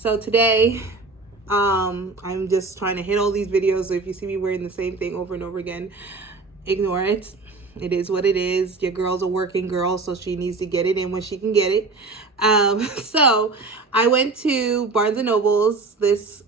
So today, I'm just trying to hit all these videos. So if you see me wearing the same thing over and over again, ignore it. It is what it is. Your girl's a working girl, so she needs to get it in when she can get it. So I went to Barnes and Noble's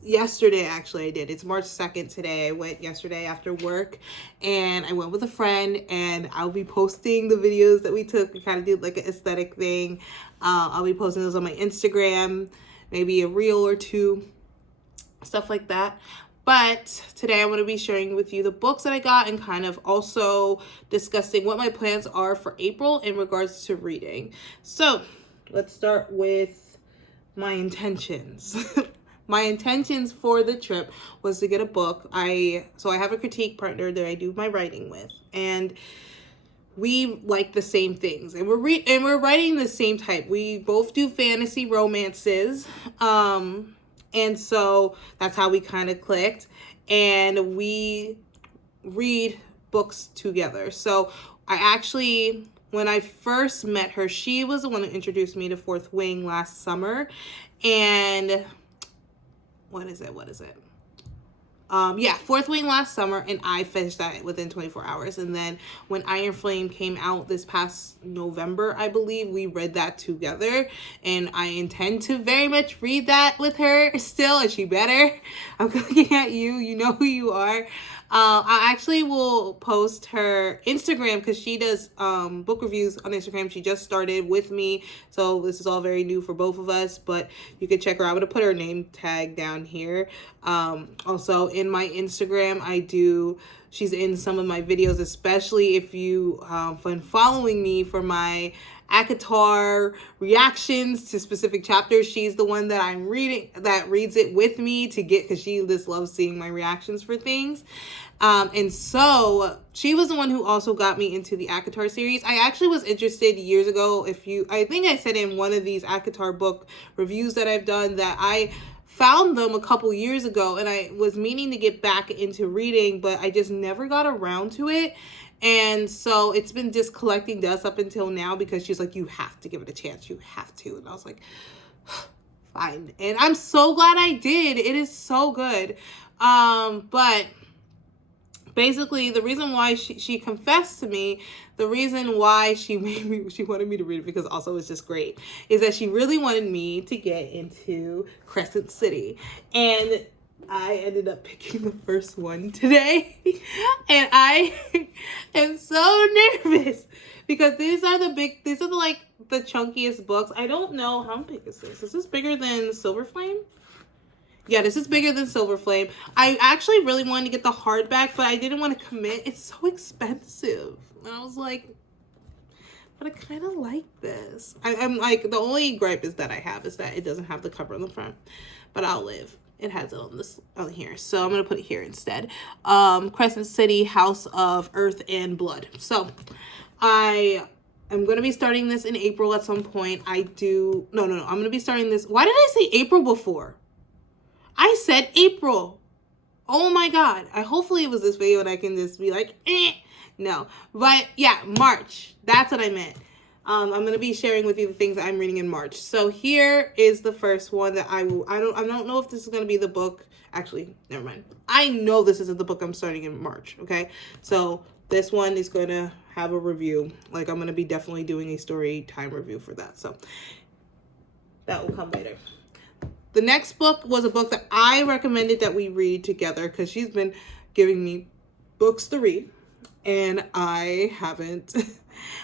yesterday. Actually, I did. It's March 2nd today. I went yesterday after work, and I went with a friend, and I'll be posting the videos that we took. We kind of did like an aesthetic thing. I'll be posting those on my Instagram, maybe a reel or two, stuff like that. But today I'm going to be sharing with you the books that I got and kind of also discussing what my plans are for April in regards to reading. So let's start with my intentions. My intentions for the trip was to get a book. So I have a critique partner that I do my writing with, and we like the same things, and we're writing the same type. We both do fantasy romances. And so that's how we kind of clicked, and we read books together. So when I first met her, she was the one who introduced me to Fourth Wing last summer. And what is it? Fourth Wing last summer, and I finished that within 24 hours. And then when Iron Flame came out this past November, I believe, we read that together. And I intend to very much read that with her still, and she better. I'm looking at you. You know who you are. I actually will post her Instagram because she does book reviews on Instagram. She just started with me, so this is all very new for both of us, but you can check her out. I'm going to put her name tag down here. Also, in my Instagram, she's in some of my videos, especially if you been following me for my ACOTAR reactions to specific chapters. She's the one that I'm reading, that reads it with me because she just loves seeing my reactions for things. And so she was the one who also got me into the ACOTAR series. I actually was interested years ago. I think I said in one of these ACOTAR book reviews that I've done that I found them a couple years ago, and I was meaning to get back into reading, but I just never got around to it. And so it's been just collecting dust up until now because she's like, you have to give it a chance. You have to. And I was like, fine. And I'm so glad I did. It is so good. But basically, the reason why she confessed to me, the reason why she wanted me to read it, because also it's just great, is that she really wanted me to get into Crescent City. And I ended up picking the first one today. And I am so nervous because these are the chunkiest books. I don't know, how big is this? Is this bigger than Silver Flame? Yeah, this is bigger than Silver Flame. I actually really wanted to get the hardback, but I didn't want to commit. It's so expensive. And I was like, but I kind of like this. I'm like, the only gripe is that it doesn't have the cover on the front, but I'll live. It has it on here, so I'm gonna put it here instead. Crescent City, House of Earth and Blood. So I am gonna be starting this in April at some point. I'm gonna be starting this. Why did I say April before? I said April. Oh my God. Hopefully it was this video and I can just be like, no. But yeah, March. That's what I meant. I'm going to be sharing with you the things that I'm reading in March. So here is the first one that I don't know if this is going to be the book. Actually, never mind. I know this isn't the book I'm starting in March. Okay. So this one is going to have a review. Like, I'm going to be definitely doing a story time review for that. So that will come later. The next book was a book that I recommended that we read together because she's been giving me books to read, and I haven't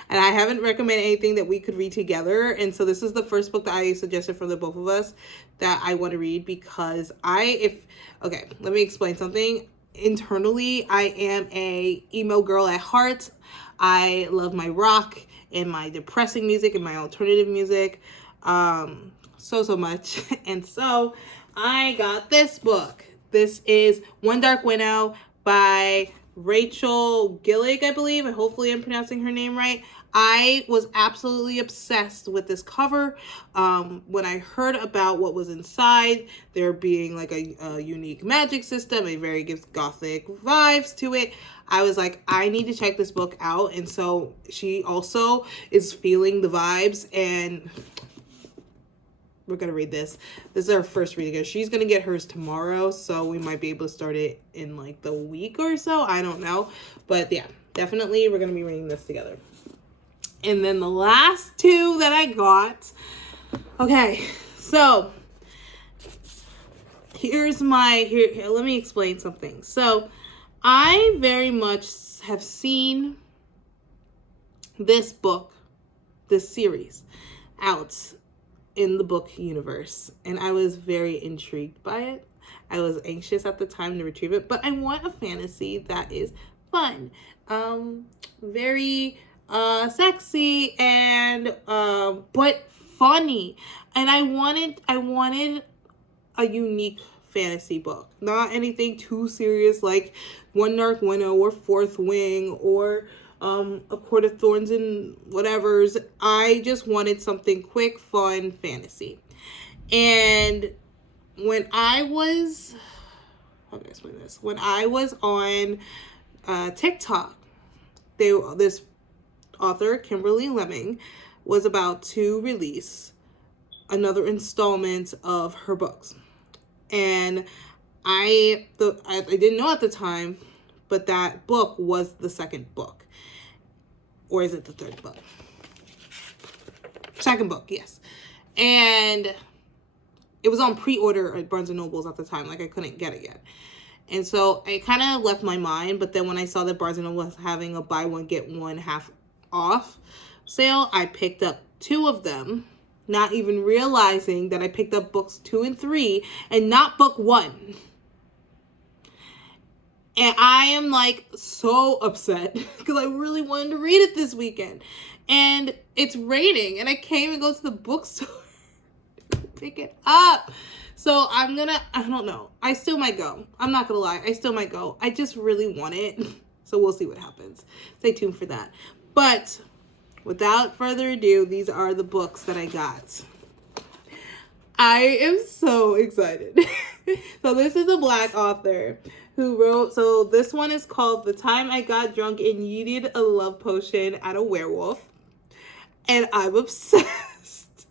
recommended anything that we could read together. And so this is the first book that I suggested for the both of us that I want to read because okay, let me explain something. Internally, I am a emo girl at heart. I love my rock and my depressing music and my alternative music. So much. And so I got this book. This is One Dark Winnow by Rachel Gillig, I believe, and hopefully I'm pronouncing her name right. I was absolutely obsessed with this cover. When I heard about what was inside, there being like a unique magic system, it very gives gothic vibes to it, I was like, I need to check this book out. And so she also is feeling the vibes, and we're going to read this. This is our first reading. She's going to get hers tomorrow, so we might be able to start it in like the week or so. I don't know. But yeah, definitely we're going to be reading this together. And then the last two that I got. Okay, so here's my, here, let me explain something. So I very much have seen this book, this series out in the book universe, and I was very intrigued by it. I was anxious at the time to retrieve it, but I want a fantasy that is fun, very sexy, and but funny. And I wanted a unique fantasy book, not anything too serious like One Dark Window or Fourth Wing or A Court of Thorns and whatever's. I just wanted something quick, fun fantasy. And when I was, how do I explain this? When I was on TikTok, this author, Kimberly Lemming, was about to release another installment of her books. And I didn't know at the time, but that book was the second book. Or is it the third book? Second book, yes. And it was on pre-order at Barnes & Noble's at the time. Like, I couldn't get it yet. And so I kind of left my mind. But then when I saw that Barnes & Noble was having a buy one, get one half off sale, I picked up 2 of them, not even realizing that I picked up books 2 and 3 and not book 1. And I am like so upset because I really wanted to read it this weekend. And it's raining and I can't even go to the bookstore to pick it up. So I don't know. I still might go. I'm not going to lie. I still might go. I just really want it. So we'll see what happens. Stay tuned for that. But without further ado, these are the books that I got. I am so excited. So this is a Black author who wrote, so this one is called The Time I Got Drunk and Yeeted a Love Potion at a Werewolf. And I'm obsessed.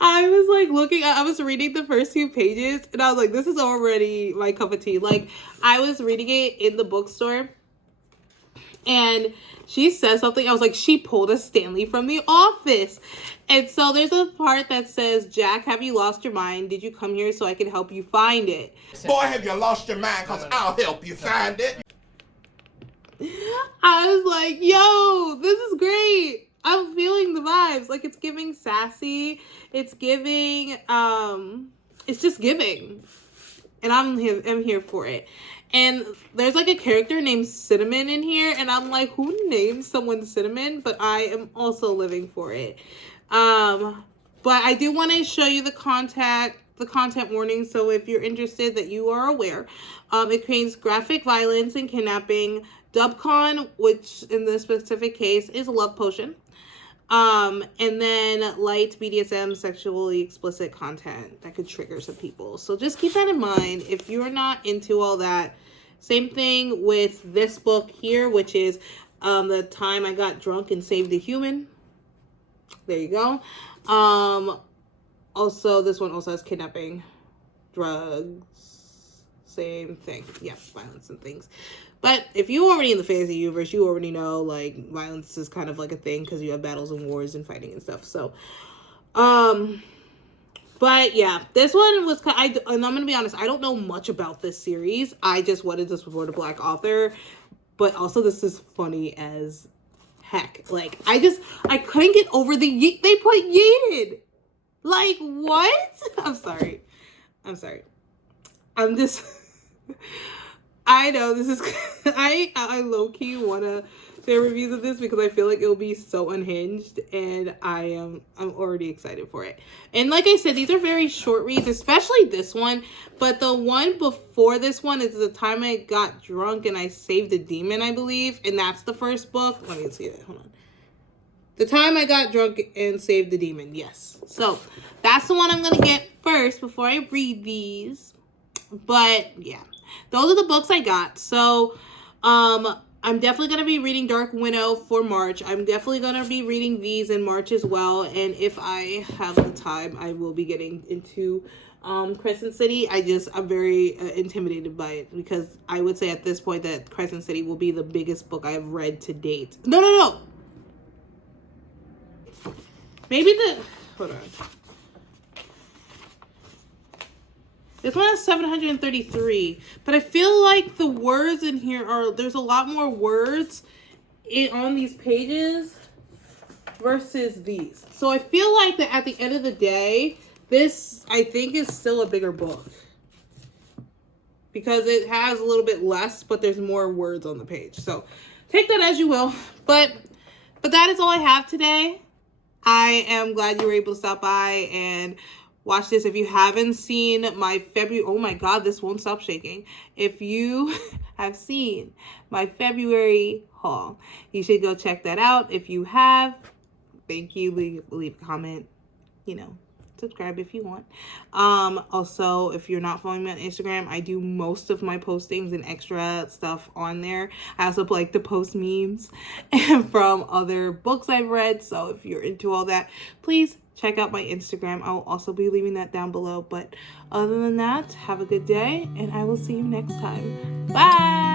I was like I was reading the first few pages and I was like, this is already my cup of tea. Like, I was reading it in the bookstore and she says something. I was like, she pulled a Stanley from The Office. And so there's a part that says, Jack, have you lost your mind? Did you come here so I can help you find it? Boy, have you lost your mind, because I'll help you find it. I was like, yo, this is great. I'm feeling the vibes. Like, it's giving sassy. It's giving, it's just giving. And I'm here for it. And there's like a character named Cinnamon in here. And I'm like, who names someone Cinnamon? But I am also living for it. But I do want to show you the content warning. So if you're interested, that you are aware. It contains graphic violence and kidnapping. Dubcon, which in this specific case is a love potion. And then light BDSM, sexually explicit content that could trigger some people. So just keep that in mind. If you're not into all that, same thing with this book here, which is The Time I Got Drunk and Saved a Human. There you go. Also, this one also has kidnapping, drugs, same thing. Yeah, violence and things. But if you're already in the fantasy universe, you already know, like, violence is kind of like a thing because you have battles and wars and fighting and stuff. So, but yeah, this one was, and I'm going to be honest, I don't know much about this series. I just wanted to support a Black author. But also, this is funny as heck. Like, I couldn't get over they put yeeted. Like, what? I'm sorry. I'm just, I know this is, I low-key want to share reviews of this because I feel like it'll be so unhinged, and I'm already excited for it. And like I said, these are very short reads, especially this one, but the one before this one is The Time I Got Drunk and I Saved a Demon, I believe, and that's the first book. Let me see it, hold on. The Time I Got Drunk and Saved the Demon, yes. So that's the one I'm going to get first before I read these. But yeah, those are the books I got. So I'm definitely going to be reading Dark Winnow for March. I'm definitely going to be reading these in March as well. And if I have the time, I will be getting into Crescent City. I'm very intimidated by it, because I would say at this point that Crescent City will be the biggest book I've read to date. No. Maybe hold on. This one has 733, but I feel like the words in here there's a lot more words on these pages versus these. So I feel like that at the end of the day, this, I think, is still a bigger book, because it has a little bit less, but there's more words on the page. So take that as you will. But that is all I have today. I am glad you were able to stop by and watch this. If you haven't seen my February, oh my God, this won't stop shaking. If you have seen my February haul, you should go check that out. If you have, thank you. Leave a comment, subscribe if you want. Also, if you're not following me on Instagram, I do most of my postings and extra stuff on there. I also like to post memes from other books I've read. So if you're into all that, please check out my Instagram. I'll also be leaving that down below. But other than that, have a good day, and I will see you next time. Bye.